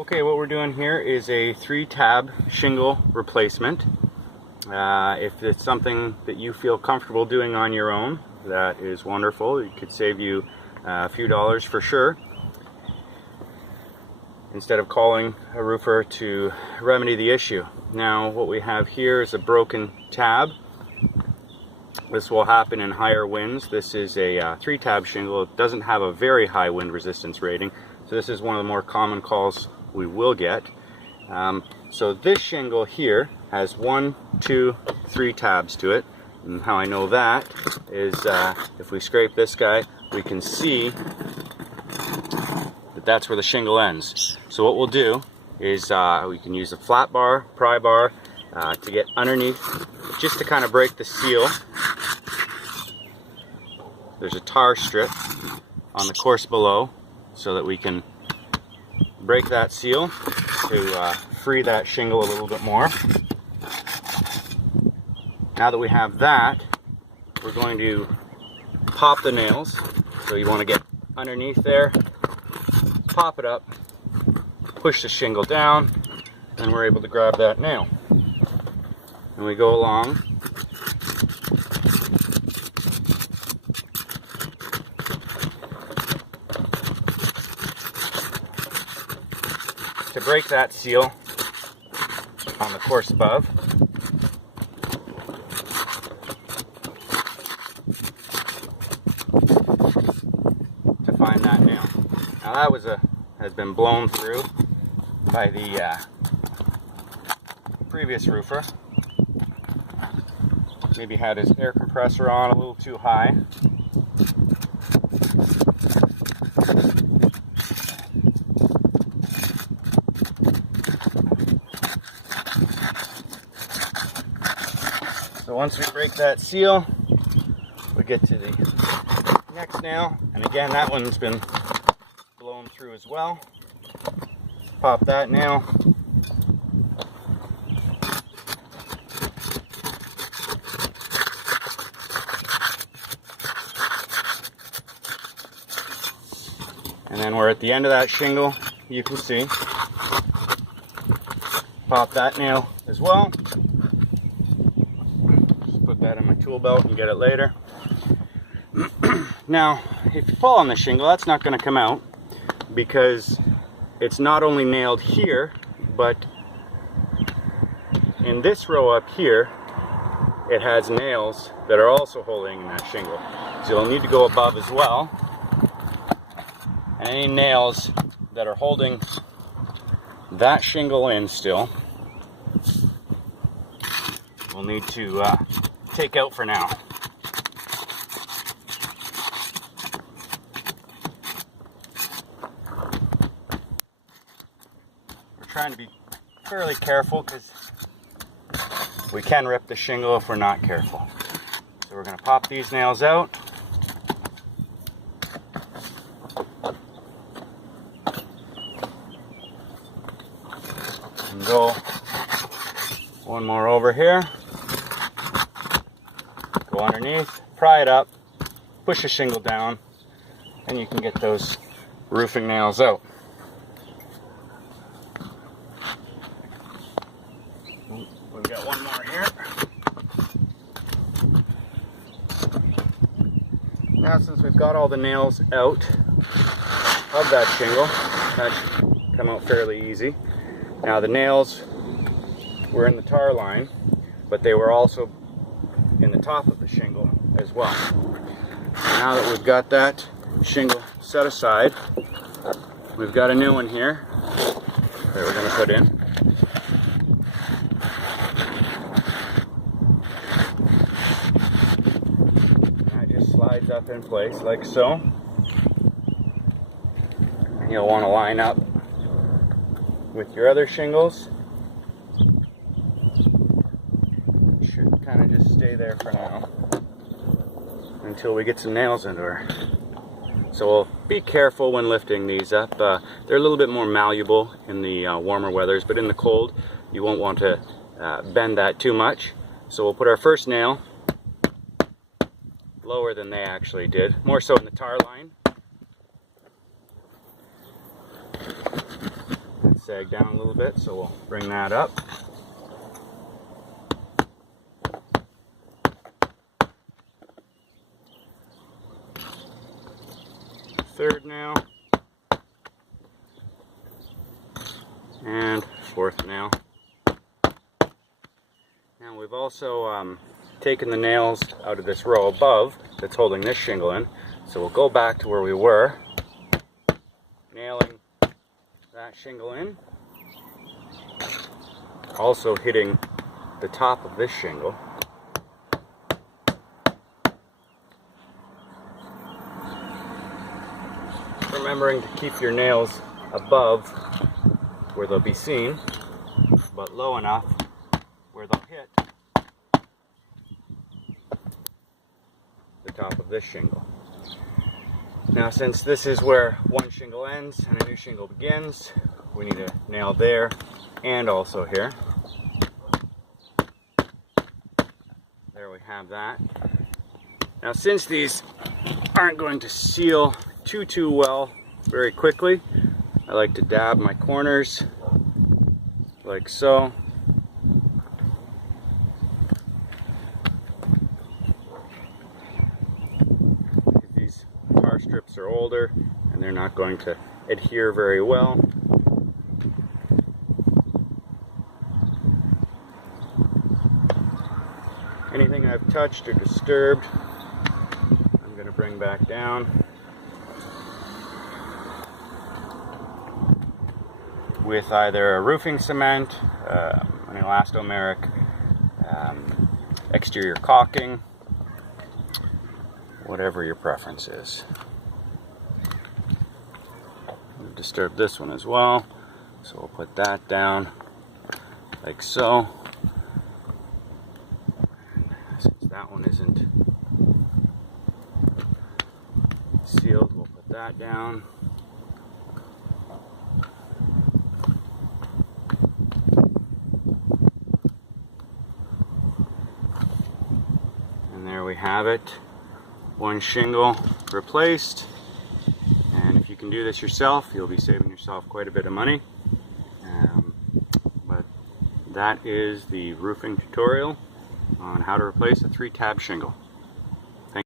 Okay, what we're doing here is a 3-tab shingle replacement. If it's something that you feel comfortable doing on your own, that is wonderful. It could save you a few dollars for sure, instead of calling a roofer to remedy the issue. Now what we have here is a broken tab. This will happen in higher winds. This is a 3-tab shingle. It doesn't have a very high wind resistance rating, so this is one of the more common calls we will get. So this shingle here has 1, 2, 3 tabs to it. And how I know that is if we scrape this guy, we can see that that's where the shingle ends. So what we'll do is we can use a flat bar, pry bar, to get underneath, just to kind of break the seal. There's a tar strip on the course below so that we can break that seal to free that shingle a little bit more. Now that we have that, we're going to pop the nails. So you want to get underneath there, pop it up, push the shingle down, and we're able to grab that nail. And we go along. To break that seal on the course above. To find that nail. Now that has been blown through by the previous roofer. Maybe had his air compressor on a little too high. So once we break that seal, we get to the next nail, and again that one's been blown through as well. Pop that nail. And then we're at the end of that shingle, you can see. Pop that nail as well. That in my tool belt and get it later. Now, if you fall on the shingle, that's not going to come out because it's not only nailed here, but in this row up here, it has nails that are also holding that shingle. So you'll need to go above as well. And any nails that are holding that shingle in still, we'll need to take out for now. We're trying to be fairly careful because we can rip the shingle if we're not careful. So we're going to pop these nails out. And go one more over here. Go underneath, pry it up, push the shingle down, and you can get those roofing nails out. We've got one more here. Now since we've got all the nails out of that shingle, that should come out fairly easy. Now the nails were in the tar line, but they were also in the top of the shingle as well. Now that we've got that shingle set aside, we've got a new one here that we're going to put in. That just slides up in place like so. You'll want to line up with your other shingles. Kind of just stay there for now until we get some nails into her. So we'll be careful when lifting these up. They're a little bit more malleable in the warmer weathers, but in the cold you won't want to bend that too much. So we'll put our first nail lower than they actually did, more so in the tar line. sagged down a little bit, so we'll bring that up. Third nail. And fourth nail. Now we've also taken the nails out of this row above that's holding this shingle in. So we'll go back to where we were, nailing that shingle in, also hitting the top of this shingle. Remembering to keep your nails above where they'll be seen, but low enough where they'll hit the top of this shingle. Now, since this is where one shingle ends and a new shingle begins, we need to nail there and also here. There we have that. Now, since these aren't going to seal too well very quickly, I like to dab my corners like so. These tar strips are older and they're not going to adhere very well. Anything I've touched or disturbed, I'm going to bring back down with either a roofing cement, an elastomeric, exterior caulking, whatever your preference is. We've disturbed this one as well, so we'll put that down like so. Since that one isn't sealed, we'll put that down. And there we have it, one shingle replaced. And if you can do this yourself, you'll be saving yourself quite a bit of money. But that is the roofing tutorial on how to replace a 3-tab shingle.